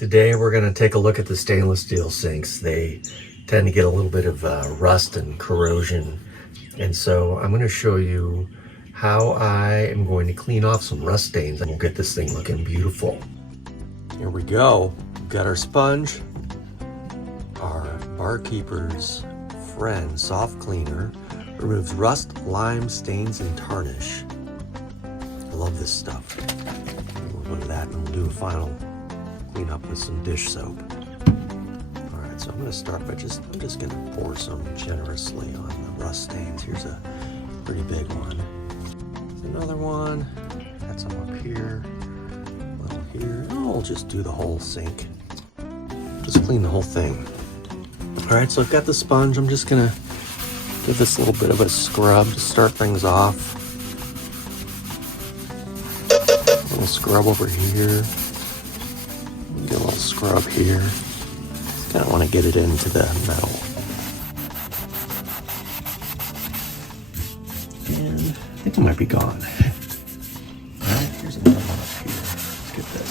Today we're going to take a look at the stainless steel sinks. They tend to get a little bit of rust and corrosion, and so I'm going to show you how I am going to clean off some rust stains and we'll get this thing looking beautiful. Here we go. We've got our sponge, our barkeeper's friend soft cleaner, removes rust, lime, stains, and tarnish. I love this stuff. We'll go to that and we'll do a final clean up with some dish soap. All right, so I'm going to start by I'm just going to pour some generously on the rust stains. Here's a pretty big one. There's another one. Got some up here, a little here. Oh, I'll just do the whole sink. Just clean the whole thing. All right, so I've got the sponge. I'm just going to give this a little bit of a scrub to start things off. A little scrub over here. Get a little scrub here. Kind of want to get it into the metal. And I think it might be gone. All right, here's another one up here. Let's get this.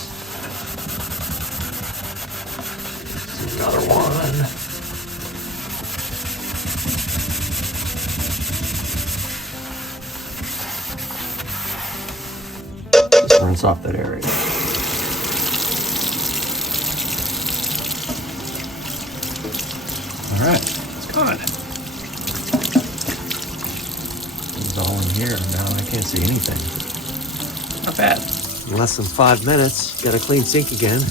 Here's another one. Just rinse off that area. All right, it's gone. It's all in here. Now I can't see anything. Not bad. In less than 5 minutes, got a clean sink again.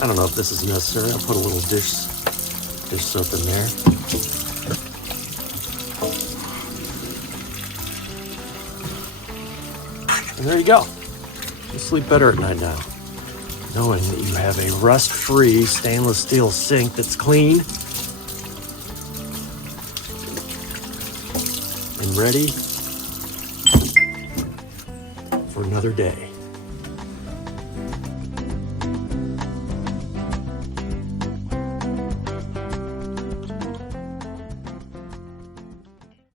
I don't know if this is necessary. I'll put a little dish soap in there. And there you go. You sleep better at night now, knowing that you have a rust-free stainless steel sink that's clean and ready for another day.